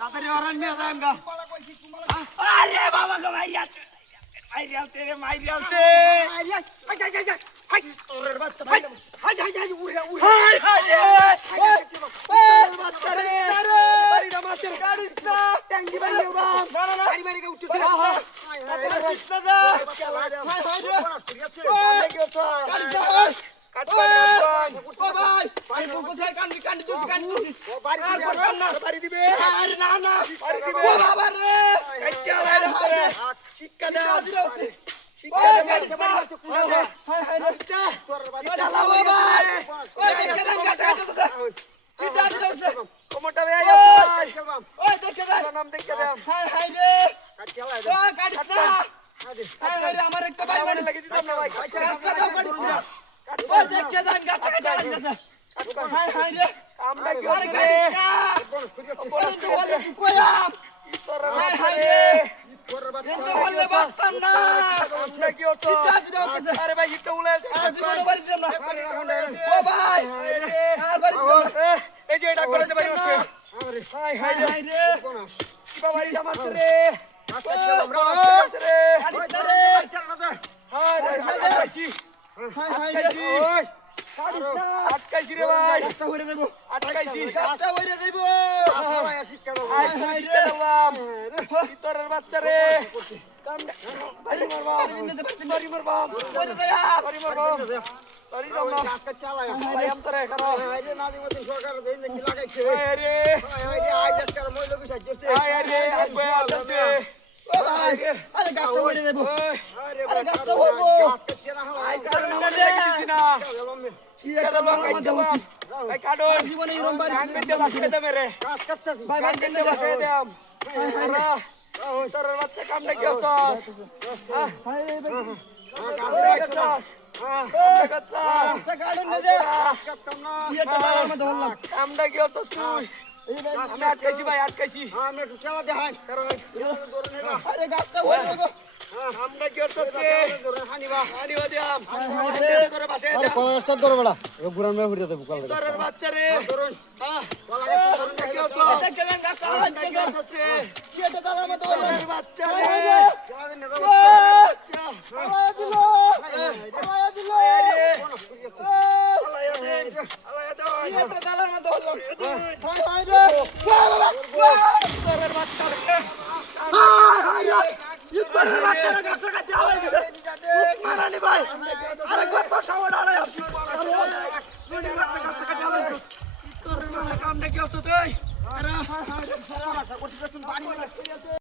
তাড়াতাড়ি ওরান নিয়ে যাই আমগা আরে বাবা গো মাইরিয়া তেরে মাইরিয়ালছে তোরের বাচ্চা ভাই উড়া বাচ্চা রে বাড়িটা মাছের গাড়িটা ট্যাঙ্কি বাইরে বাম গাড়ি বাইরে উঠতেছে আমার একটা ভাই মানে লাগিয়ে দিতাম না ভাই দেখে যান গাছ কাটা লাগতেছে হাই হাই রে আমরা কি করে বলতে বলে কি কইলাম হাই হাই রে কিন্তু বললে বাসতাম না আমরা কি হতো আরে ভাই হিটটা উলে আজ জীবন বাড়ি দিলাম না ও ভাই আর বাড়ি এই যে এটা করে দে বাড়ি আছে হাই হাই রে কি বাড়ি জামাত রে আমরা আসতে রে হাই রে আইছি আটকাইছি আটকাইছি রে ভাই আটটা হইরে দেব আটকাইছি আটটা হইরে দেব ভাই শিক্ষা দাও আই শিক্ষা দিলাম ভিতরের বাচ্চা রে কামড়া বাড়ি মারবাম করে দে বাড়ি মারবাম বাড়ি যাও না কাজ চালায় ভাই আম তোরে করো আই রে নাদিমতি সরকার দেই নাকি লাগাইছে আই রে আই যাচ্ছে মইলো বিষয় করছে আই রে আই বয়া আছে ও ভাই আরে গাছটা হইরে দেব আরে গাছটা হইবো গাছ কাটছে না আই কারণ না দেখছিস না কি একটা লং কাটতে ভাই কাটো জীবনে এরকম বাড়ি কাটতে বসে দে মেরে গাছ কাটতেছি ভাই কাটতে বসে দেম আরে তোর বাচ্চা কাম না কি হছস ভাই রে ভাই কাটছস কাটছস কাটন না দে কাটতাম না কি একটা দাঁড়ার মধ্যে হল্লা কামটা কি হছস তুই আমি আটকাইছি ভাই আটকাইছি আমরা ঢুকালা দেখাই কারণ দৌড় নেবা আরে গাছটা হই নেব আমরা কি করতেছি হানিবা দিয়াম করে বসে দে আরে কষ্ট ধরে বড়া এ গুরান মে হইরে দেব কাল তোর বাচ্চা রে ধরুন হ্যাঁ কলা গাছ ধরুন কি করছস দেখেন গাছটা হাতে করছস রে কি এটা দালা মত তোর বাচ্চা রে বাচ্চা আলায়া দিল আলায়া দে কি এটা দালা মত হলো হাই হাই রে তোর বাচ্চা রে হাই রে ইতরে বাচ্চারা গাছ কাটতে আলাইছে মারানি ভাই আরে কত সামনে আলাইছে আরে বাচ্চা গাছ কাটতে আলাইছে ইতরে কাম দেখি হচ্ছে তুই আরে সারা বাচ্চা করছিস তুমি পানি